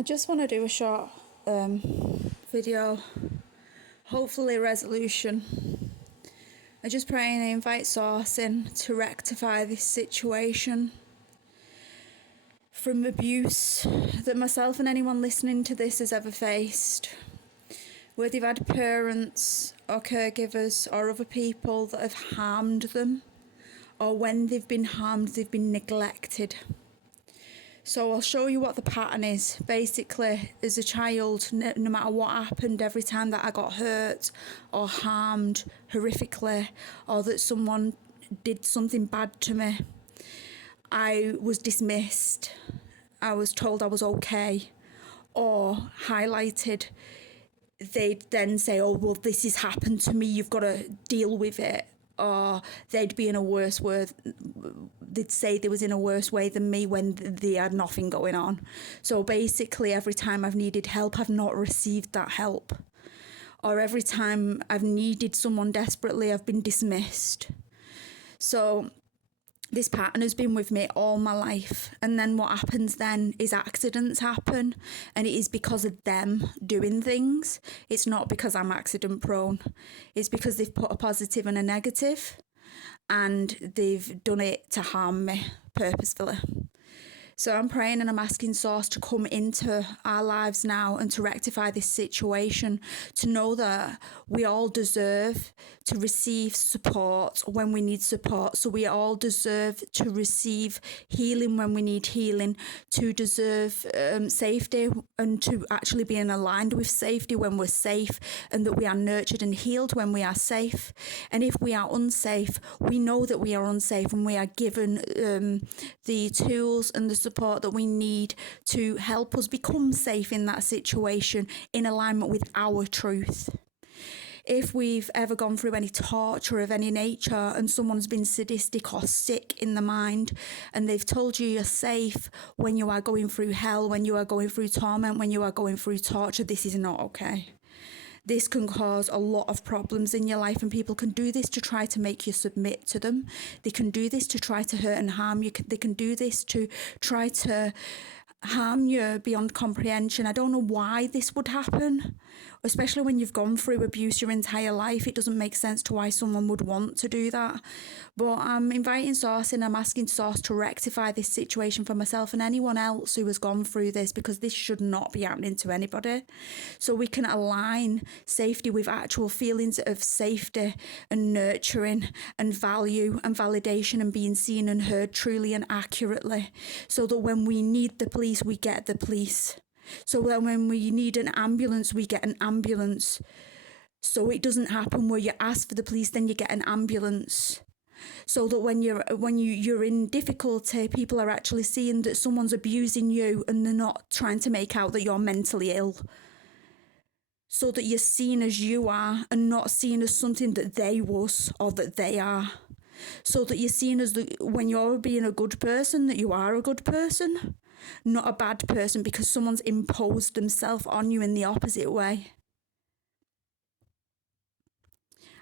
I just want to do a short video, hopefully resolution. I just pray and invite Source in to rectify this situation from abuse that myself and anyone listening to this has ever faced, where they've had parents or caregivers or other people that have harmed them, or when they've been harmed, they've been neglected. So I'll show you what the pattern is. Basically, as a child, no matter what happened, every time that I got hurt or harmed horrifically, or that someone did something bad to me, I was dismissed. I was told I was okay, or highlighted. They'd then say, oh, well, this has happened to me, you've got to deal with it. Or they'd be in a worse word. They'd say they was in a worse way than me when they had nothing going on. So basically, every time I've needed help, I've not received that help. Or every time I've needed someone desperately, I've been dismissed. So this pattern has been with me all my life. And then what happens then is accidents happen, and it is because of them doing things. It's not because I'm accident prone. It's because they've put a positive and a negative, and they've done it to harm me purposefully. So I'm praying and I'm asking Source to come into our lives now and to rectify this situation, to know that we all deserve to receive support when we need support. So we all deserve to receive healing when we need healing, to deserve safety, and to actually be aligned with safety when we're safe, and that we are nurtured and healed when we are safe. And if we are unsafe, we know that we are unsafe, and we are given the tools and the support that we need to help us become safe in that situation, in alignment with our truth. If we've ever gone through any torture of any nature and someone's been sadistic or sick in the mind, and they've told you you're safe when you are going through hell, when you are going through torment, when you are going through torture, this is not okay. This can cause a lot of problems in your life, and people can do this to try to make you submit to them. They can do this to try to hurt and harm you. They can do this to try to harm you beyond comprehension. I don't know why this would happen, especially when you've gone through abuse your entire life. It doesn't make sense to why someone would want to do that. But I'm inviting Source and I'm asking Source to rectify this situation for myself and anyone else who has gone through this, because this should not be happening to anybody. So we can align safety with actual feelings of safety and nurturing and value and validation and being seen and heard truly and accurately, so that when we need the police, we get the police. So that when we need an ambulance, we get an ambulance. So it doesn't happen where you ask for the police, then you get an ambulance. So that when you're in difficulty, people are actually seeing that someone's abusing you, and they're not trying to make out that you're mentally ill. So that you're seen as you are, and not seen as something that they was or that they are. So that you're seen as when you're being a good person, that you are a good person, not a bad person because someone's imposed themselves on you in the opposite way.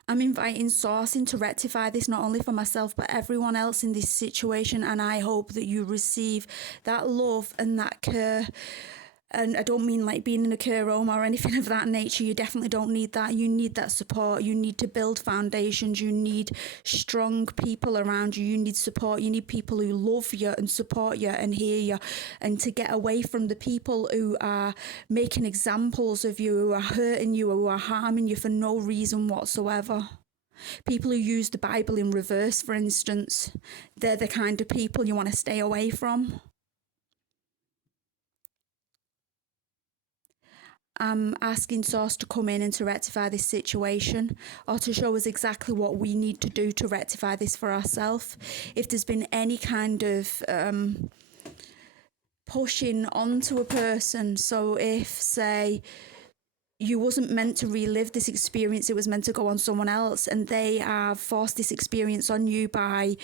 I'm inviting Source in to rectify this, not only for myself but everyone else in this situation, and I hope that you receive that love and that care. And I don't mean like being in a care home or anything of that nature. You definitely don't need that. You need that support. You need to build foundations. You need strong people around you. You need support. You need people who love you and support you and hear you, and to get away from the people who are making examples of you, who are hurting you, who are harming you for no reason whatsoever. People who use the Bible in reverse, for instance, they're the kind of people you want to stay away from. I'm asking Source to come in and to rectify this situation, or to show us exactly what we need to do to rectify this for ourselves. If there's been any kind of pushing onto a person, so if, say, you wasn't meant to relive this experience, it was meant to go on someone else, and they have forced this experience on you by,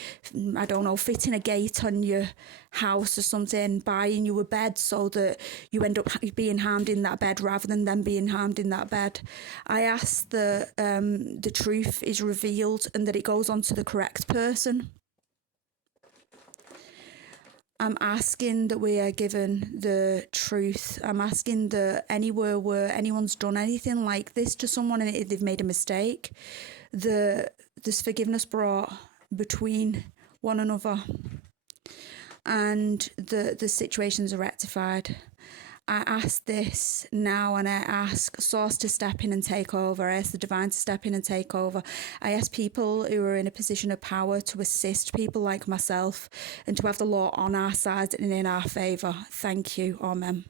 I don't know, fitting a gate on your house or something, buying you a bed so that you end up being harmed in that bed rather than them being harmed in that bed. I ask that the truth is revealed and that it goes on to the correct person. I'm asking that we are given the truth. I'm asking that anywhere where anyone's done anything like this to someone and if they've made a mistake, there's forgiveness brought between one another and the situations are rectified. I ask this now, and I ask Source to step in and take over. I ask the Divine to step in and take over. I ask people who are in a position of power to assist people like myself and to have the law on our side and in our favour. Thank you. Amen.